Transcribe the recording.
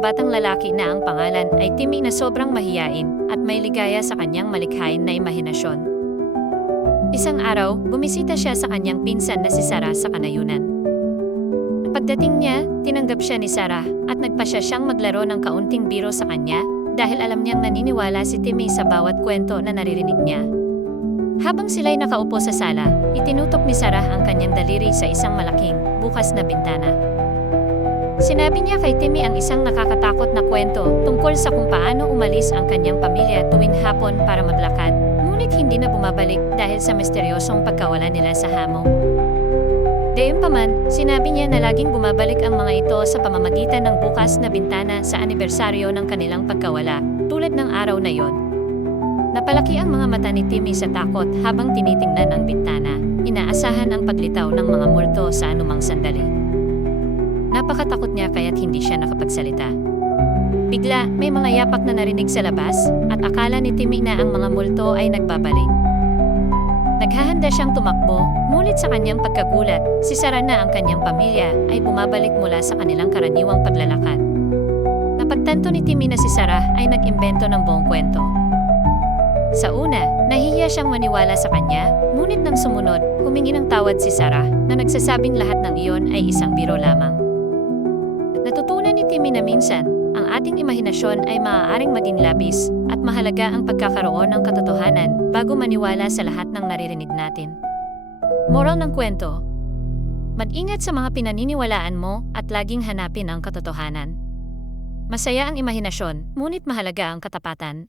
isang batang lalaki na ang pangalan ay Timmy na sobrang mahiyain at may ligaya sa kanyang malikhain na imahinasyon. Isang araw, bumisita siya sa kanyang pinsan na si Sarah sa kanayunan. Pagdating niya, tinanggap siya ni Sarah at nagpasya siyang maglaro ng kaunting biro sa kanya dahil alam niyang naniniwala si Timmy sa bawat kwento na naririnig niya. Habang sila'y nakaupo sa sala, itinutok ni Sarah ang kanyang daliri sa isang malaking, bukas na bintana. Sinabi niya kay Timmy ang isang nakakatakot na kwento tungkol sa kung paano umalis ang kanyang pamilya tuwing hapon para maglakad, ngunit hindi na bumabalik dahil sa misteryosong pagkawala nila sa hamog. Gayunpaman, sinabi niya na laging bumabalik ang mga ito sa pamamagitan ng bukas na bintana sa anibersaryo ng kanilang pagkawala, tulad ng araw na yon. Napalaki ang mga mata ni Timmy sa takot habang tinitingnan ang bintana, inaasahan ang paglitaw ng mga multo sa anumang sandali. Napakatakot niya kaya't hindi siya nakapagsalita. Bigla, may mga yapak na narinig sa labas, at akala ni Timmy na ang mga multo ay nagbabalik. Naghahanda siyang tumakbo, ngunit sa kanyang pagkagulat, si Sarah na ang kanyang pamilya ay bumabalik mula sa kanilang karaniwang paglalakad. Napagtanto ni Timmy na si Sarah ay nag-imbento ng buong kwento. Sa una, nahihiya siyang maniwala sa kanya, ngunit nang sumunod, humingi ng tawad si Sarah na nagsasabing lahat ng iyon ay isang biro lamang. Natutunan ni Timmy na minsan, ang ating imahinasyon ay maaaring maging labis at mahalaga ang pagkakaroon ng katotohanan bago maniwala sa lahat ng naririnig natin. Moral ng kwento: mag-ingat sa mga pinaniniwalaan mo at laging hanapin ang katotohanan. Masaya ang imahinasyon, ngunit mahalaga ang katapatan.